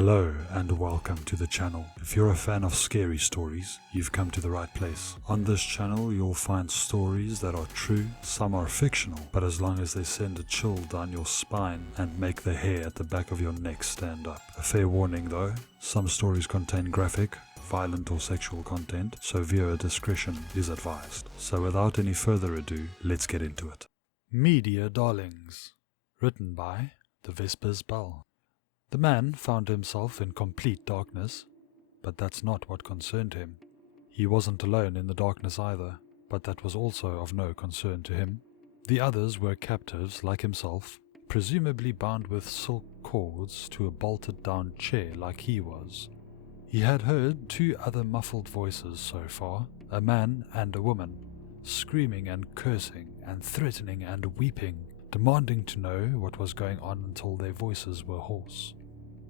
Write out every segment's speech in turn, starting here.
Hello and welcome to the channel. If you're a fan of scary stories, you've come to the right place. On this channel you'll find stories that are true, some are fictional, but as long as they send a chill down your spine and make the hair at the back of your neck stand up. A fair warning though, some stories contain graphic, violent or sexual content, so viewer discretion is advised. So without any further ado, let's get into it. Media Darlings. Written by The Vespers Bell. The man found himself in complete darkness, but that's not what concerned him. He wasn't alone in the darkness either, but that was also of no concern to him. The others were captives like himself, presumably bound with silk cords to a bolted down chair like he was. He had heard two other muffled voices so far, a man and a woman, screaming and cursing and threatening and weeping, demanding to know what was going on until their voices were hoarse.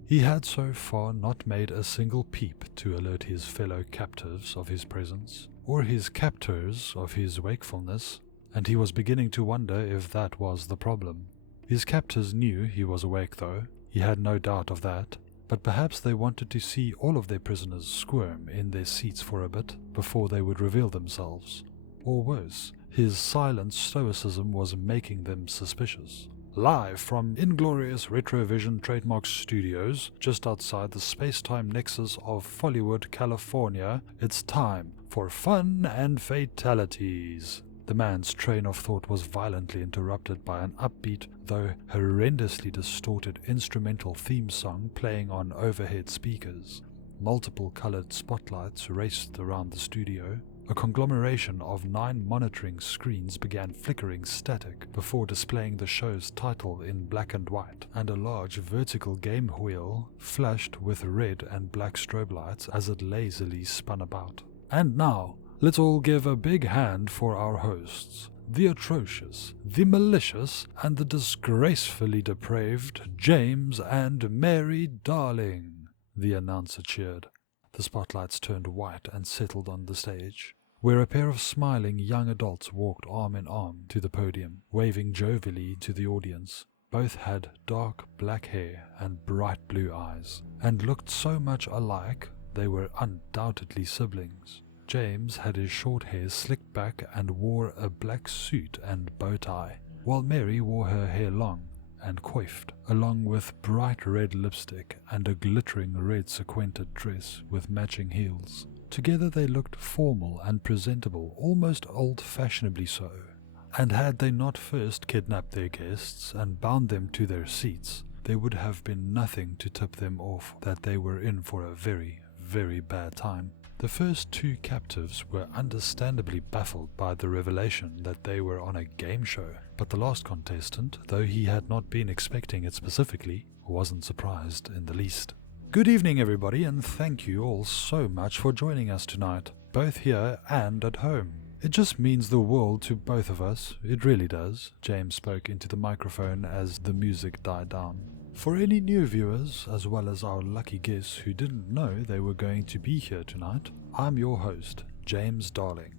He had so far not made a single peep to alert his fellow captives of his presence, or his captors of his wakefulness, and he was beginning to wonder if that was the problem. His captors knew he was awake though, he had no doubt of that, but perhaps they wanted to see all of their prisoners squirm in their seats for a bit before they would reveal themselves. Or worse, his silent stoicism was making them suspicious. Live from Inglorious Retrovision Trademark Studios, just outside the space-time nexus of Follywood, California, it's time for fun and fatalities. The man's train of thought was violently interrupted by an upbeat, though horrendously distorted instrumental theme song playing on overhead speakers. Multiple colored spotlights raced around the studio. A conglomeration of 9 monitoring screens began flickering static before displaying the show's title in black and white, and a large vertical game wheel flashed with red and black strobe lights as it lazily spun about. And now, let's all give a big hand for our hosts, the atrocious, the malicious, and the disgracefully depraved James and Mary Darling, the announcer cheered. The spotlights turned white and settled on the stage, where a pair of smiling young adults walked arm in arm to the podium, waving jovially to the audience. Both had dark black hair and bright blue eyes, and looked so much alike they were undoubtedly siblings. James had his short hair slicked back and wore a black suit and bow tie, while Mary wore her hair long and coiffed, along with bright red lipstick and a glittering red sequined dress with matching heels. Together they looked formal and presentable, almost old-fashionably so. And had they not first kidnapped their guests and bound them to their seats, there would have been nothing to tip them off that they were in for a very, very bad time. The first 2 captives were understandably baffled by the revelation that they were on a game show, but the last contestant, though he had not been expecting it specifically, wasn't surprised in the least. Good evening everybody, and thank you all so much for joining us tonight, both here and at home. It just means the world to both of us, it really does, James spoke into the microphone as the music died down. For any new viewers, as well as our lucky guests who didn't know they were going to be here tonight, I'm your host, James Darling,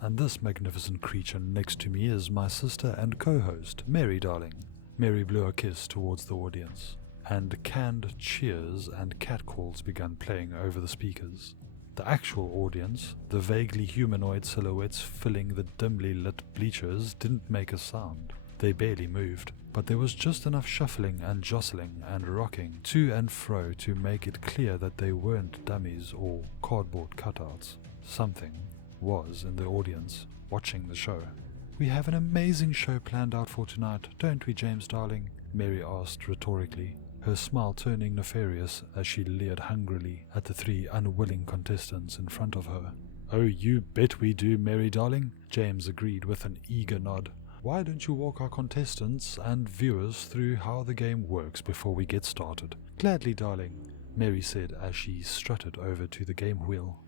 and this magnificent creature next to me is my sister and co-host, Mary Darling. Mary blew a kiss towards the audience, and canned cheers and catcalls began playing over the speakers. The actual audience, the vaguely humanoid silhouettes filling the dimly lit bleachers, didn't make a sound. They barely moved, but there was just enough shuffling and jostling and rocking to and fro to make it clear that they weren't dummies or cardboard cutouts. Something was in the audience, watching the show. We have an amazing show planned out for tonight, don't we, James Darling? Mary asked rhetorically, her smile turning nefarious as she leered hungrily at the 3 unwilling contestants in front of her. Oh, you bet we do, Mary Darling, James agreed with an eager nod. Why don't you walk our contestants and viewers through how the game works before we get started? Gladly, darling, Mary said as she strutted over to the game wheel.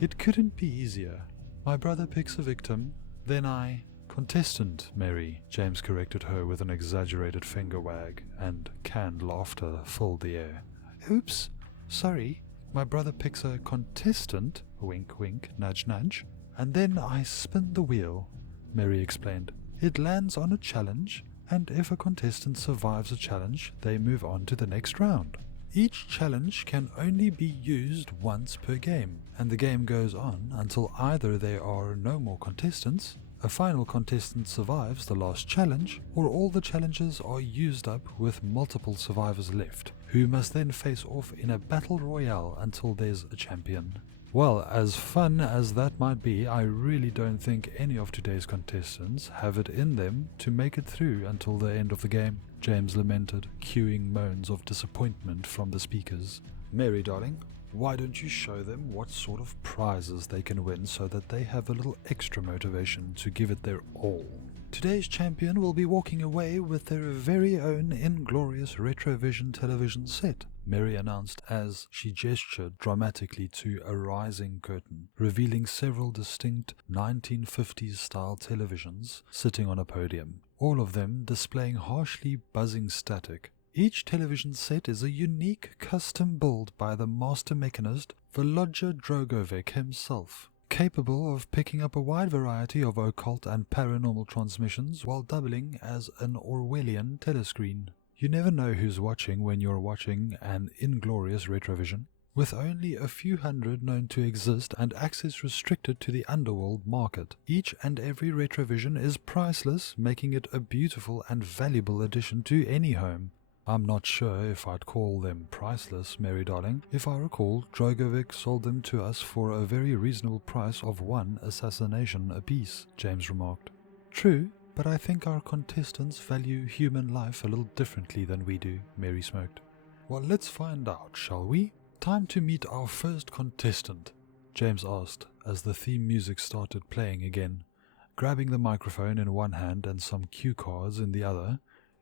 It couldn't be easier. My brother picks a victim, then I... Contestant, Mary, James corrected her with an exaggerated finger wag, and canned laughter filled the air. Oops, sorry, my brother picks a contestant, wink wink, nudge nudge, and then I spin the wheel, Mary explained. It lands on a challenge, and if a contestant survives a challenge, they move on to the next round. Each challenge can only be used once per game, and the game goes on until either there are no more contestants, a final contestant survives the last challenge, or all the challenges are used up with multiple survivors left, who must then face off in a battle royale until there's a champion. Well, as fun as that might be, I really don't think any of today's contestants have it in them to make it through until the end of the game, James lamented, cueing moans of disappointment from the speakers. Mary, darling, why don't you show them what sort of prizes they can win so that they have a little extra motivation to give it their all? Today's champion will be walking away with their very own inglorious Retrovision television set, Mary announced as she gestured dramatically to a rising curtain, revealing several distinct 1950s-style televisions sitting on a podium, all of them displaying harshly buzzing static. Each television set is a unique custom build by the master mechanist Volodya Drogovic himself, capable of picking up a wide variety of occult and paranormal transmissions while doubling as an Orwellian telescreen. You never know who's watching when you're watching an inglorious Retrovision. With only a few hundred known to exist and access restricted to the underworld market, each and every Retrovision is priceless, making it a beautiful and valuable addition to any home. I'm not sure if I'd call them priceless, Mary darling. If I recall, Drogovic sold them to us for a very reasonable price of one assassination apiece, James remarked. True, but I think our contestants value human life a little differently than we do, Mary smoked. Well, let's find out, shall we? Time to meet our first contestant, James asked as the theme music started playing again. Grabbing the microphone in one hand and some cue cards in the other,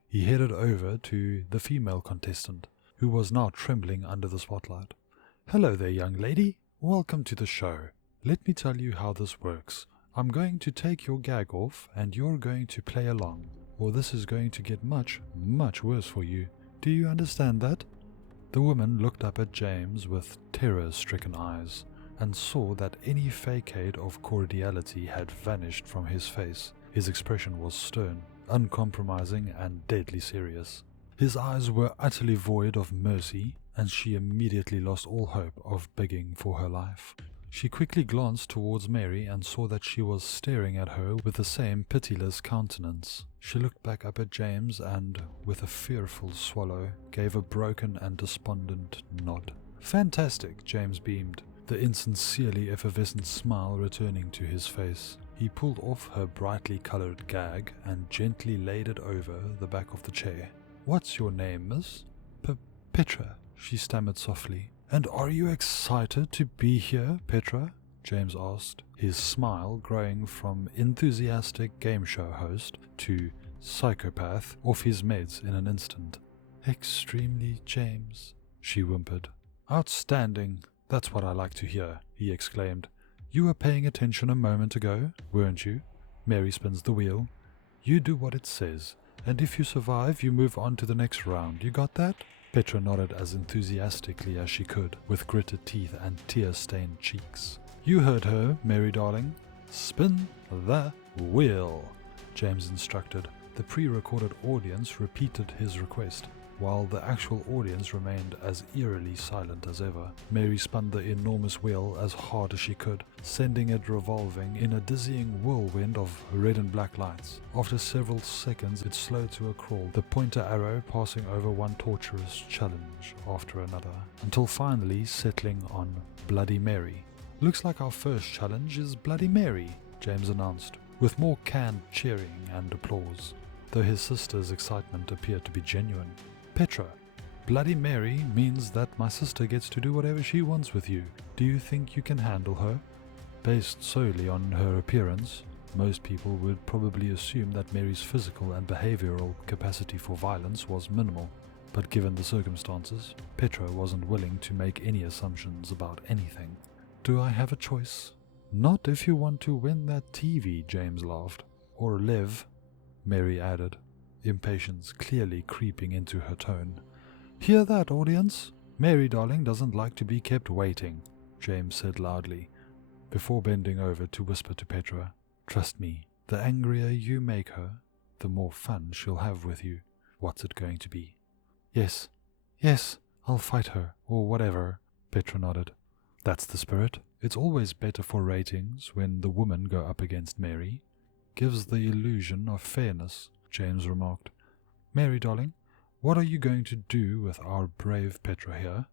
he headed over to the female contestant, who was now trembling under the spotlight. Hello there, young lady. Welcome to the show. Let me tell you how this works. I'm going to take your gag off and you're going to play along, or this is going to get much, much worse for you. Do you understand that? The woman looked up at James with terror-stricken eyes and saw that any facade of cordiality had vanished from his face. His expression was stern, uncompromising and deadly serious. His eyes were utterly void of mercy, and she immediately lost all hope of begging for her life. She quickly glanced towards Mary and saw that she was staring at her with the same pitiless countenance. She looked back up at James and, with a fearful swallow, gave a broken and despondent nod. Fantastic, James beamed, the insincerely effervescent smile returning to his face. He pulled off her brightly coloured gag and gently laid it over the back of the chair. What's your name, miss? Petra, she stammered softly. And are you excited to be here, Petra? James asked, his smile growing from enthusiastic game show host to psychopath off his meds in an instant. Extremely, James, she whimpered. Outstanding, that's what I like to hear, he exclaimed. You were paying attention a moment ago, weren't you? Mary spins the wheel. You do what it says, and if you survive, you move on to the next round. You got that? Petra nodded as enthusiastically as she could, with gritted teeth and tear-stained cheeks. You heard her, Mary darling. Spin the wheel, James instructed. The pre-recorded audience repeated his request, while the actual audience remained as eerily silent as ever. Mary spun the enormous wheel as hard as she could, sending it revolving in a dizzying whirlwind of red and black lights. After several seconds, it slowed to a crawl, the pointer arrow passing over one torturous challenge after another, until finally settling on Bloody Mary. Looks like our first challenge is Bloody Mary, James announced, with more canned cheering and applause, though his sister's excitement appeared to be genuine. Petra, Bloody Mary means that my sister gets to do whatever she wants with you. Do you think you can handle her? Based solely on her appearance, most people would probably assume that Mary's physical and behavioral capacity for violence was minimal, but given the circumstances, Petra wasn't willing to make any assumptions about anything. Do I have a choice? Not if you want to win that TV, James laughed. Or live, Mary added, impatience clearly creeping into her tone. Hear that, audience? Mary darling doesn't like to be kept waiting, James said loudly, before bending over to whisper to Petra. Trust me, the angrier you make her, the more fun she'll have with you. What's it going to be? Yes, I'll fight her, or whatever, Petra nodded. That's the spirit. It's always better for ratings when the women go up against Mary. Gives the illusion of fairness, James remarked. Mary, darling, what are you going to do with our brave Petra here?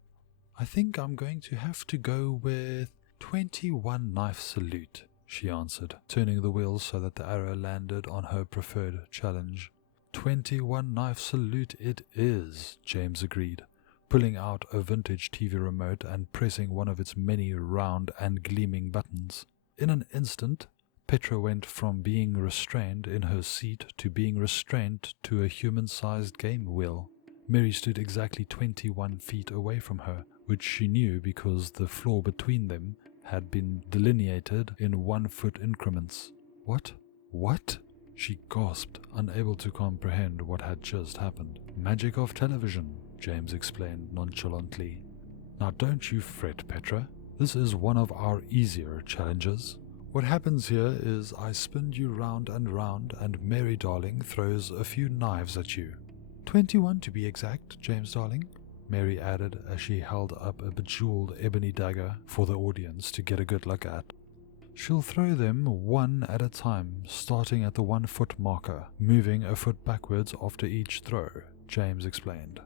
I think I'm going to have to go with 21 knife salute, she answered, turning the wheel so that the arrow landed on her preferred challenge. 21 knife salute it is, James agreed, pulling out a vintage TV remote and pressing one of its many round and gleaming buttons. In an instant, Petra went from being restrained in her seat to being restrained to a human-sized game wheel. Mary stood exactly 21 feet away from her, which she knew because the floor between them had been delineated in 1-foot increments. What? What? She gasped, unable to comprehend what had just happened. Magic of television, James explained nonchalantly. Now don't you fret, Petra. This is one of our easier challenges. What happens here is I spin you round and Mary darling throws a few knives at you. 21 to be exact, James darling, Mary added as she held up a bejeweled ebony dagger for the audience to get a good look at. She'll throw them one at a time, starting at the 1-foot marker, moving a foot backwards after each throw, James explained.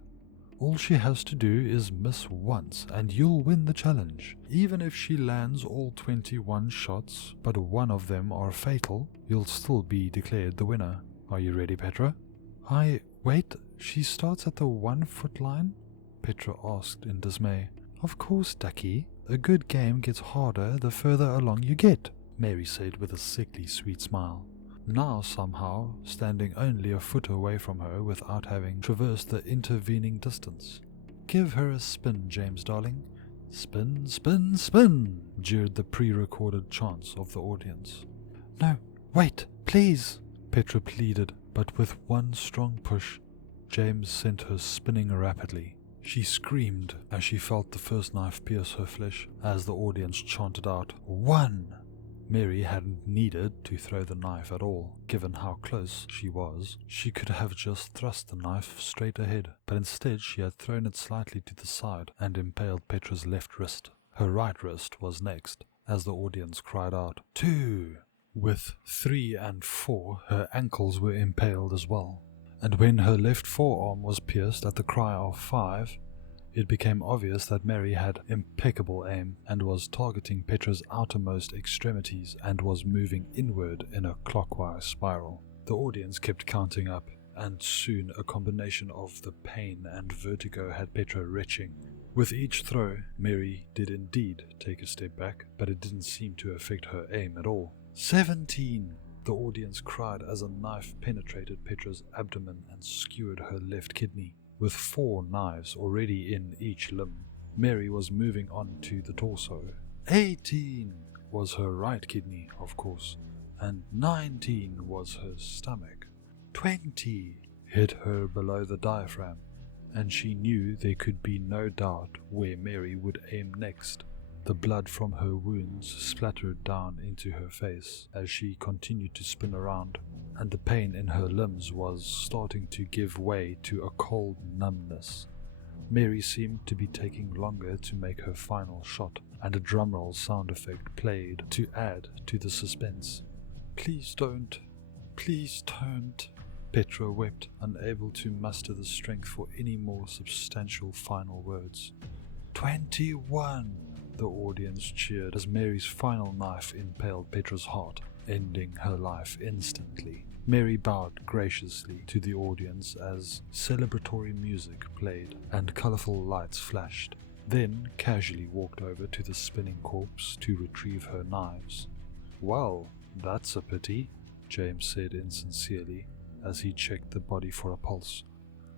All she has to do is miss once and you'll win the challenge. Even if she lands all 21 shots, but one of them are fatal, you'll still be declared the winner. Are you ready, Petra? Wait, she starts at the 1-foot line? Petra asked in dismay. Of course, Ducky. A good game gets harder the further along you get, Mary said with a sickly sweet smile. Now somehow standing only a foot away from her without having traversed the intervening distance. Give her a spin, James darling. Spin, spin, spin, jeered the pre-recorded chants of the audience. No, wait, please, Petra pleaded, but with one strong push, James sent her spinning rapidly. She screamed as she felt the first knife pierce her flesh as the audience chanted out, 1! Mary hadn't needed to throw the knife at all. Given how close she was, she could have just thrust the knife straight ahead, but instead she had thrown it slightly to the side and impaled Petra's left wrist. Her right wrist was next, as the audience cried out, 2! With 3 and 4, her ankles were impaled as well. And when her left forearm was pierced at the cry of 5, it became obvious that Mary had impeccable aim and was targeting Petra's outermost extremities and was moving inward in a clockwise spiral. The audience kept counting up, and soon a combination of the pain and vertigo had Petra retching. With each throw, Mary did indeed take a step back, but it didn't seem to affect her aim at all. 17! The audience cried as a knife penetrated Petra's abdomen and skewered her left kidney. With 4 knives already in each limb, Mary was moving on to the torso. 18 was her right kidney, of course, and 19 was her stomach. 20 hit her below the diaphragm, and she knew there could be no doubt where Mary would aim next. The blood from her wounds splattered down into her face as she continued to spin around, and the pain in her limbs was starting to give way to a cold numbness. Mary seemed to be taking longer to make her final shot, and a drumroll sound effect played to add to the suspense. Please don't, Petra wept, unable to muster the strength for any more substantial final words. 21! The audience cheered as Mary's final knife impaled Petra's heart, ending her life instantly. Mary bowed graciously to the audience as celebratory music played and colorful lights flashed, then casually walked over to the spinning corpse to retrieve her knives. Well, that's a pity, James said insincerely as he checked the body for a pulse.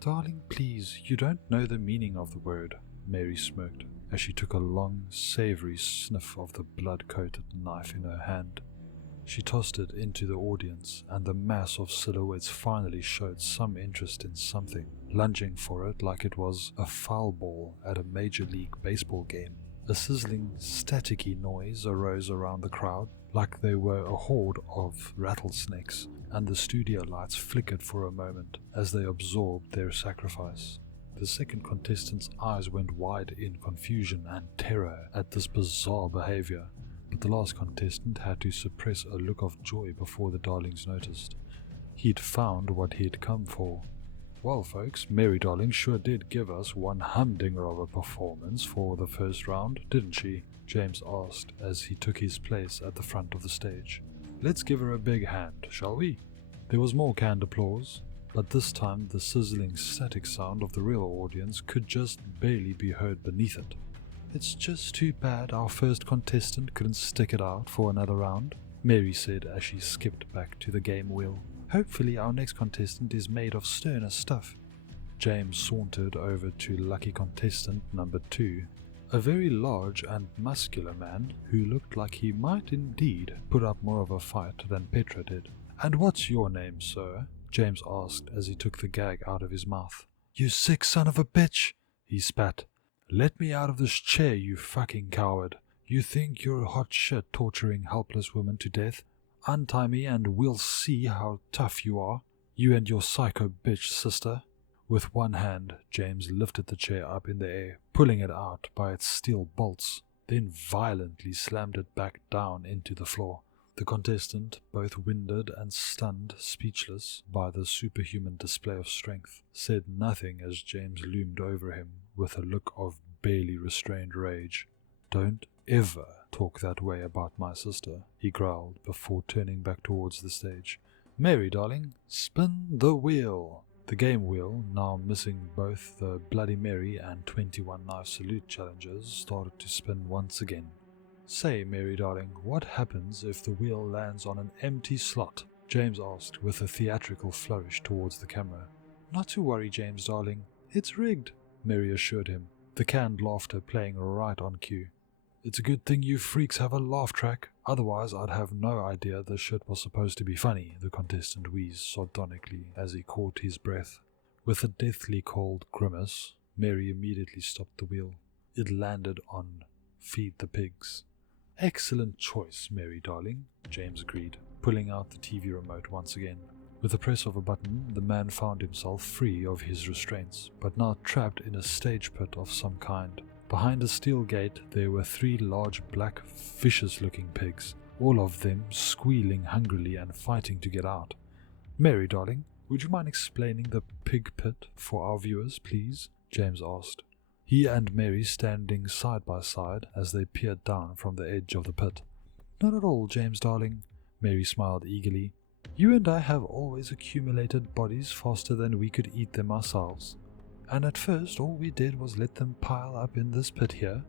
Darling, please, you don't know the meaning of the word, Mary smirked as she took a long, savory sniff of the blood-coated knife in her hand. She tossed it into the audience, and the mass of silhouettes finally showed some interest in something, lunging for it like it was a foul ball at a Major League Baseball game. A sizzling, staticky noise arose around the crowd, like they were a horde of rattlesnakes, and the studio lights flickered for a moment as they absorbed their sacrifice. The second contestant's eyes went wide in confusion and terror at this bizarre behavior, but the last contestant had to suppress a look of joy before the darlings noticed. He'd found what he'd come for. Well, folks, Mary Darling sure did give us one humdinger of a performance for the first round, didn't she? James asked as he took his place at the front of the stage. Let's give her a big hand, shall we? There was more canned applause, but this time the sizzling static sound of the real audience could just barely be heard beneath it. It's just too bad our first contestant couldn't stick it out for another round, Mary said as she skipped back to the game wheel. Hopefully our next contestant is made of sterner stuff. James sauntered over to lucky contestant number 2, a very large and muscular man who looked like he might indeed put up more of a fight than Petra did. And what's your name, sir? James asked as he took the gag out of his mouth. You sick son of a bitch, he spat. Let me out of this chair, you fucking coward. You think you're hot shit torturing helpless women to death? Untie me and we'll see how tough you are, you and your psycho bitch sister. With one hand, James lifted the chair up in the air, pulling it out by its steel bolts, then violently slammed it back down into the floor. The contestant, both winded and stunned, speechless by the superhuman display of strength, said nothing as James loomed over him with a look of barely restrained rage. Don't ever talk that way about my sister, he growled before turning back towards the stage. Mary, darling, spin the wheel. The game wheel, now missing both the Bloody Mary and 21 knife salute challengers, started to spin once again. Say, Mary darling, what happens if the wheel lands on an empty slot? James asked with a theatrical flourish towards the camera. Not to worry, James darling. It's rigged, Mary assured him, the canned laughter playing right on cue. It's a good thing you freaks have a laugh track, otherwise I'd have no idea this shit was supposed to be funny, the contestant wheezed sardonically as he caught his breath. With a deathly cold grimace, Mary immediately stopped the wheel. It landed on Feed the Pigs. Excellent choice, Mary darling, James agreed, pulling out the TV remote once again. With the press of a button, the man found himself free of his restraints, but now trapped in a stage pit of some kind. Behind a steel gate there were 3 large black, vicious-looking pigs, all of them squealing hungrily and fighting to get out. Mary darling, would you mind explaining the pig pit for our viewers, please? James asked. He and Mary standing side by side as they peered down from the edge of the pit. Not at all, James darling, Mary smiled eagerly. You and I have always accumulated bodies faster than we could eat them ourselves. And at first all we did was let them pile up in this pit here.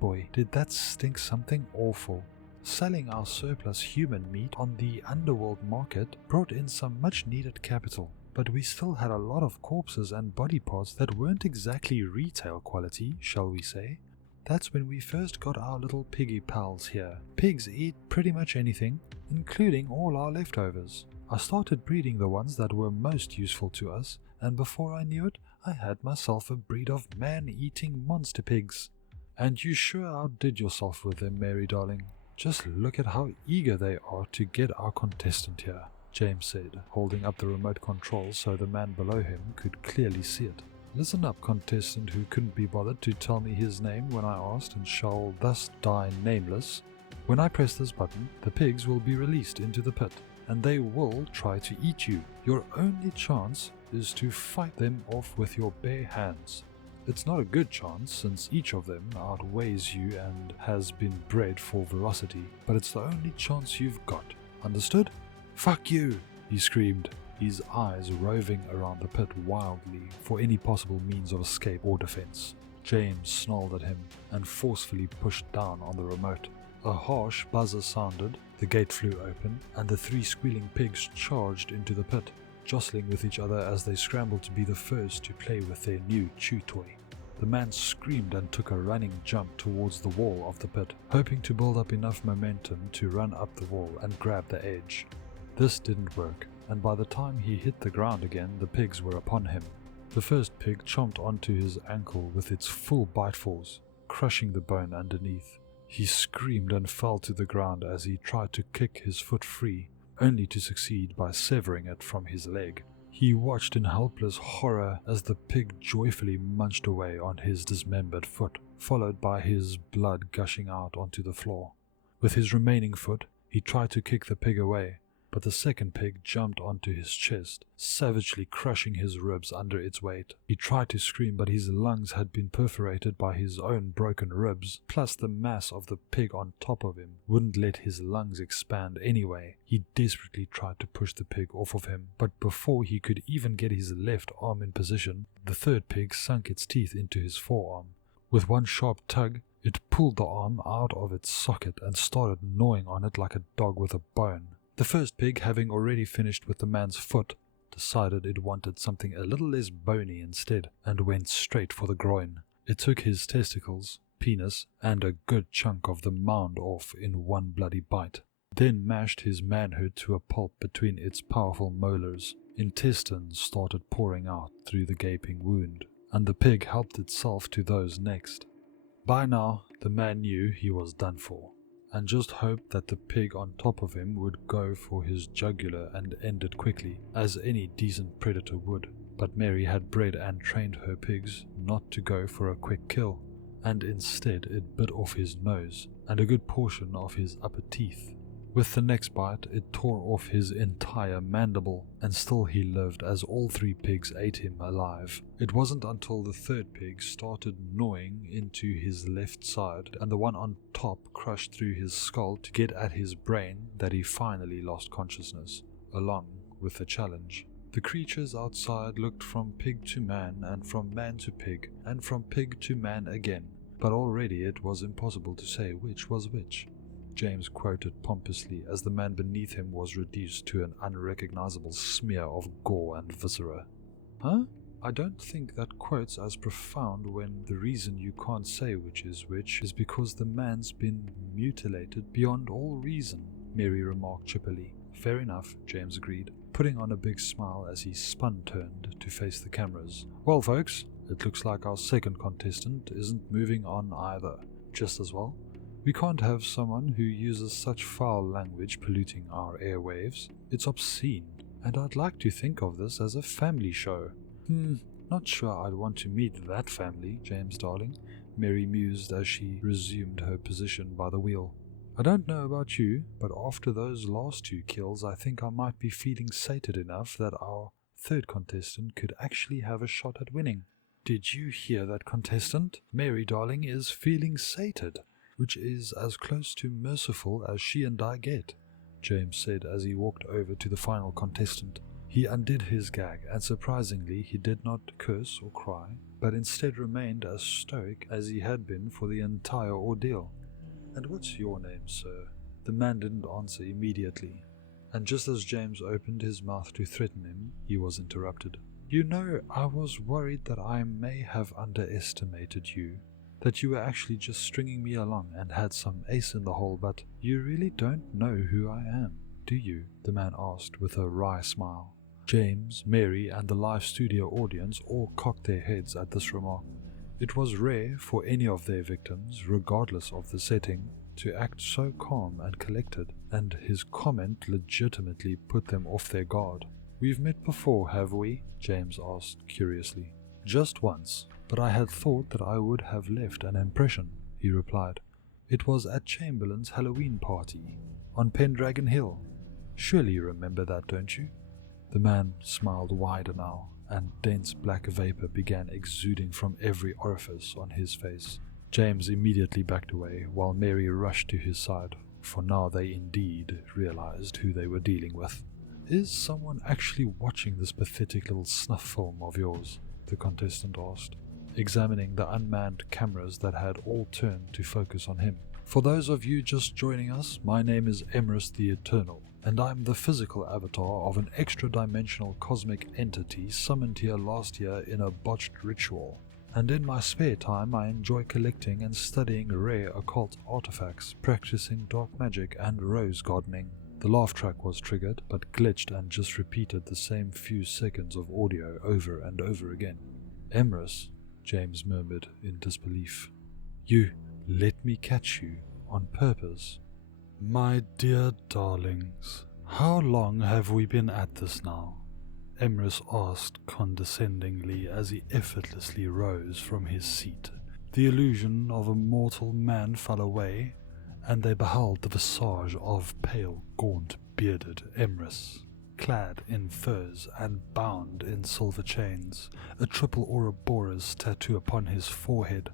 Boy, did that stink something awful. Selling our surplus human meat on the underworld market brought in some much needed capital. But we still had a lot of corpses and body parts that weren't exactly retail quality, shall we say. That's when we first got our little piggy pals here. Pigs eat pretty much anything, including all our leftovers. I started breeding the ones that were most useful to us, and before I knew it, I had myself a breed of man-eating monster pigs. And you sure outdid yourself with them, Mary darling. Just look at how eager they are to get our contestant here, James said, holding up the remote control so the man below him could clearly see it. Listen up, contestant who couldn't be bothered to tell me his name when I asked and shall thus die nameless. When I press this button, the pigs will be released into the pit, and they will try to eat you. Your only chance is to fight them off with your bare hands. It's not a good chance since each of them outweighs you and has been bred for velocity, but it's the only chance you've got. Understood? Fuck you, he screamed, his eyes roving around the pit wildly for any possible means of escape or defense. James snarled at him and forcefully pushed down on the remote. A harsh buzzer sounded, the gate flew open, and the 3 squealing pigs charged into the pit, jostling with each other as they scrambled to be the first to play with their new chew toy. The man screamed and took a running jump towards the wall of the pit, hoping to build up enough momentum to run up the wall and grab the edge. This didn't work, and by the time he hit the ground again, the pigs were upon him. The first pig chomped onto his ankle with its full bite force, crushing the bone underneath. He screamed and fell to the ground as he tried to kick his foot free, only to succeed by severing it from his leg. He watched in helpless horror as the pig joyfully munched away on his dismembered foot, followed by his blood gushing out onto the floor. With his remaining foot, he tried to kick the pig away, but the second pig jumped onto his chest, savagely crushing his ribs under its weight. He tried to scream, but his lungs had been perforated by his own broken ribs, plus the mass of the pig on top of him wouldn't let his lungs expand anyway. He desperately tried to push the pig off of him, but before he could even get his left arm in position, the third pig sunk its teeth into his forearm. With one sharp tug, it pulled the arm out of its socket and started gnawing on it like a dog with a bone. The first pig, having already finished with the man's foot, decided it wanted something a little less bony instead, and went straight for the groin. It took his testicles, penis, and a good chunk of the mound off in one bloody bite, then mashed his manhood to a pulp between its powerful molars. Intestines started pouring out through the gaping wound, and the pig helped itself to those next. By now, the man knew he was done for, and just hoped that the pig on top of him would go for his jugular and end it quickly, as any decent predator would. But Mary had bred and trained her pigs not to go for a quick kill, and instead it bit off his nose and a good portion of his upper teeth. With the next bite, it tore off his entire mandible, and still he lived as all three pigs ate him alive. It wasn't until the third pig started gnawing into his left side and the one on top crushed through his skull to get at his brain that he finally lost consciousness, along with the challenge. The creatures outside looked from pig to man, and from man to pig, and from pig to man again, but already it was impossible to say which was which. James quoted pompously as the man beneath him was reduced to an unrecognizable smear of gore and viscera. Huh? I don't think that quote's as profound when the reason you can't say which is because the man's been mutilated beyond all reason, Mary remarked chippily. Fair enough, James agreed, putting on a big smile as he spun-turned to face the cameras. Well, folks, it looks like our second contestant isn't moving on either. Just as well. We can't have someone who uses such foul language polluting our airwaves. It's obscene, and I'd like to think of this as a family show. Not sure I'd want to meet that family, James darling, Mary mused as she resumed her position by the wheel. I don't know about you, but after those last two kills, I think I might be feeling sated enough that our third contestant could actually have a shot at winning. Did you hear that, contestant? Mary darling is feeling sated, which is as close to merciful as she and I get, James said as he walked over to the final contestant. He undid his gag, and surprisingly he did not curse or cry, but instead remained as stoic as he had been for the entire ordeal. And what's your name, sir? The man didn't answer immediately, and just as James opened his mouth to threaten him, he was interrupted. You know, I was worried that I may have underestimated you. That you were actually just stringing me along and had some ace in the hole, but you really don't know who I am, do you? The man asked with a wry smile. James, Mary, and the live studio audience all cocked their heads at this remark. It was rare for any of their victims, regardless of the setting, to act so calm and collected, and his comment legitimately put them off their guard. We've met before, have we? James asked curiously. Just once, but I had thought that I would have left an impression, he replied. It was at Chamberlain's Halloween party, on Pendragon Hill. Surely you remember that, don't you? The man smiled wider now, and dense black vapor began exuding from every orifice on his face. James immediately backed away, while Mary rushed to his side, for now they indeed realized who they were dealing with. Is someone actually watching this pathetic little snuff film of yours? The contestant asked, examining the unmanned cameras that had all turned to focus on him. For those of you just joining us, my name is Emrys the Eternal, and I'm the physical avatar of an extra-dimensional cosmic entity summoned here last year in a botched ritual. And in my spare time I enjoy collecting and studying rare occult artifacts, practicing dark magic and rose gardening. The laugh track was triggered, but glitched and just repeated the same few seconds of audio over and over again. Emrys, James murmured in disbelief. You let me catch you on purpose? My dear darlings, how long have we been at this now? Emrys asked condescendingly as he effortlessly rose from his seat. The illusion of a mortal man fell away, and they beheld the visage of pale, gaunt, bearded Emrys, clad in furs and bound in silver chains, a triple Ouroboros tattoo upon his forehead.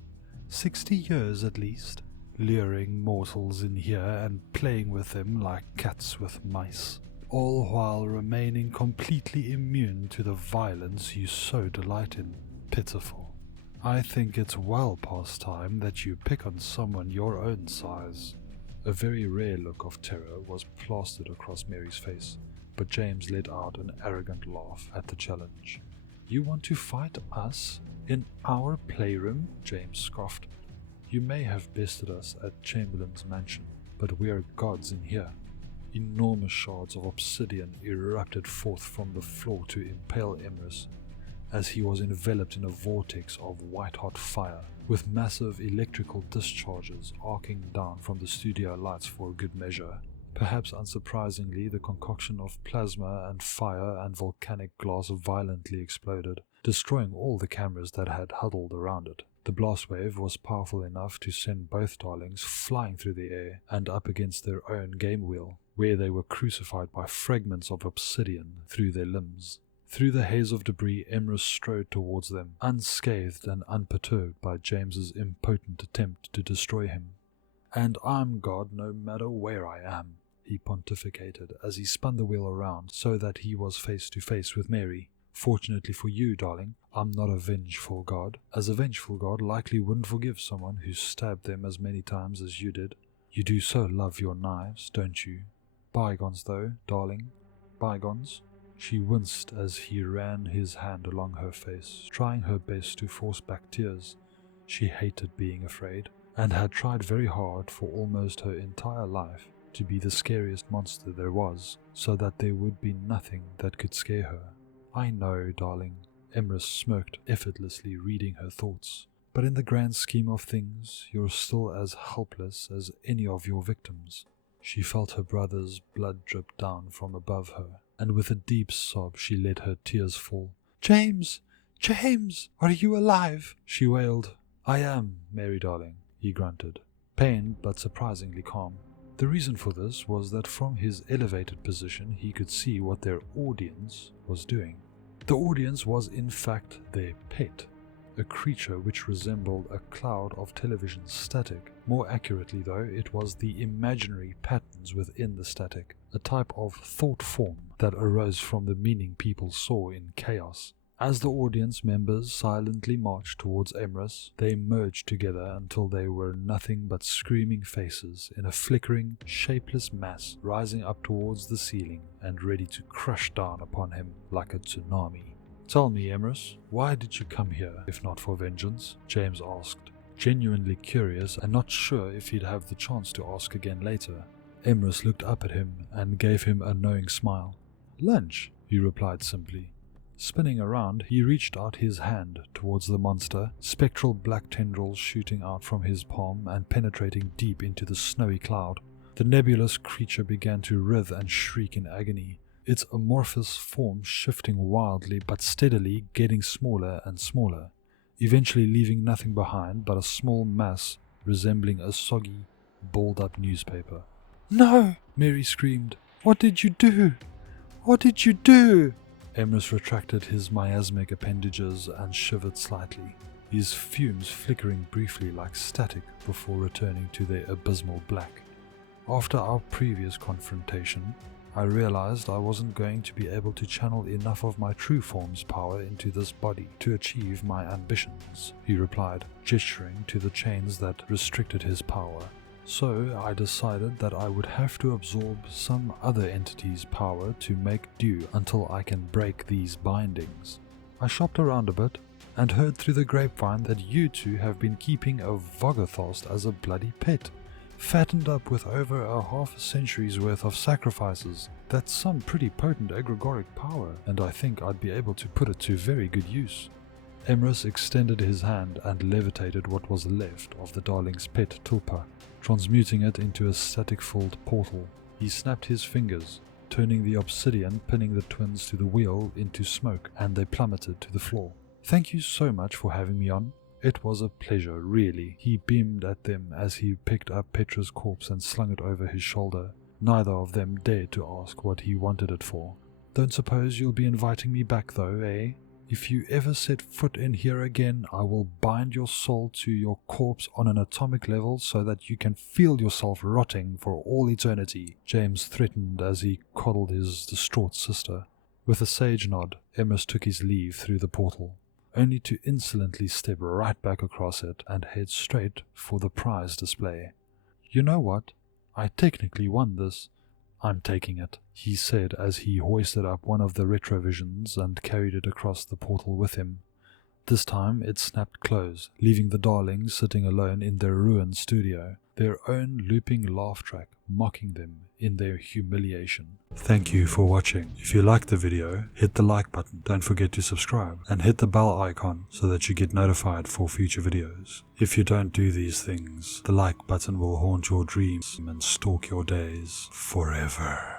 60 years at least, luring mortals in here and playing with them like cats with mice, all while remaining completely immune to the violence you so delight in. Pitiful. I think it's well past time that you pick on someone your own size. A very rare look of terror was plastered across Mary's face, but James let out an arrogant laugh at the challenge. You want to fight us? In our playroom? James scoffed. You may have bested us at Chamberlain's mansion, but we are gods in here. Enormous shards of obsidian erupted forth from the floor to impale Emrys, as he was enveloped in a vortex of white-hot fire, with massive electrical discharges arcing down from the studio lights for good measure. Perhaps unsurprisingly, the concoction of plasma and fire and volcanic glass violently exploded, destroying all the cameras that had huddled around it. The blast wave was powerful enough to send both darlings flying through the air and up against their own game wheel, where they were crucified by fragments of obsidian through their limbs. Through the haze of debris, Emrys strode towards them, unscathed and unperturbed by James's impotent attempt to destroy him. "And I'm God no matter where I am," he pontificated as he spun the wheel around so that he was face to face with Mary. "Fortunately for you, darling, I'm not a vengeful god, as a vengeful god likely wouldn't forgive someone who stabbed them as many times as you did. You do so love your knives, don't you? Bygones, though, darling, bygones." She winced as he ran his hand along her face, trying her best to force back tears. She hated being afraid, and had tried very hard for almost her entire life to be the scariest monster there was, so that there would be nothing that could scare her. "I know, darling," Emrys smirked, effortlessly reading her thoughts. "But in the grand scheme of things, you're still as helpless as any of your victims." She felt her brother's blood drip down from above her, and with a deep sob she let her tears fall. "James! James! Are you alive?" she wailed. "I am, Mary darling," he grunted, pained but surprisingly calm. The reason for this was that from his elevated position he could see what their audience was doing. The audience was in fact their pet, a creature which resembled a cloud of television static. More accurately though, it was the imaginary patterns within the static, a type of thought form that arose from the meaning people saw in chaos. As the audience members silently marched towards Emrys, they merged together until they were nothing but screaming faces in a flickering, shapeless mass rising up towards the ceiling and ready to crush down upon him like a tsunami. "Tell me, Emrys, why did you come here, if not for vengeance?" James asked, genuinely curious and not sure if he'd have the chance to ask again later. Emrys looked up at him and gave him a knowing smile. "Lunch," he replied simply. Spinning around, he reached out his hand towards the monster, spectral black tendrils shooting out from his palm and penetrating deep into the snowy cloud. The nebulous creature began to writhe and shriek in agony, its amorphous form shifting wildly but steadily, getting smaller and smaller, eventually leaving nothing behind but a small mass resembling a soggy, balled-up newspaper. "No!" Mary screamed. "What did you do? What did you do?" Emrys retracted his miasmic appendages and shivered slightly, his fumes flickering briefly like static before returning to their abysmal black. "After our previous confrontation, I realized I wasn't going to be able to channel enough of my true form's power into this body to achieve my ambitions," he replied, gesturing to the chains that restricted his power. "So I decided that I would have to absorb some other entity's power to make do until I can break these bindings. I shopped around a bit and heard through the grapevine that you two have been keeping a Vogothost as a bloody pet, fattened up with over a half a century's worth of sacrifices. That's some pretty potent egregoric power, and I think I'd be able to put it to very good use." Emrys extended his hand and levitated what was left of the darling's pet tulpa, transmuting it into a static-filled portal. He snapped his fingers, turning the obsidian pinning the twins to the wheel into smoke, and they plummeted to the floor. "Thank you so much for having me on. It was a pleasure, really." He beamed at them as he picked up Petra's corpse and slung it over his shoulder. Neither of them dared to ask what he wanted it for. "Don't suppose you'll be inviting me back though, eh? If you ever set foot in here again, I will bind your soul to your corpse on an atomic level so that you can feel yourself rotting for all eternity," James threatened as he coddled his distraught sister. With a sage nod, Emrys took his leave through the portal, only to insolently step right back across it and head straight for the prize display. "You know what? I technically won this. I'm taking it," he said as he hoisted up one of the retrovisions and carried it across the portal with him. This time it snapped close, leaving the darlings sitting alone in their ruined studio, their own looping laugh track mocking them in their humiliation. Thank you for watching. If you liked the video, hit the like button, don't forget to subscribe, and hit the bell icon so that you get notified for future videos. If you don't do these things, the like button will haunt your dreams and stalk your days forever.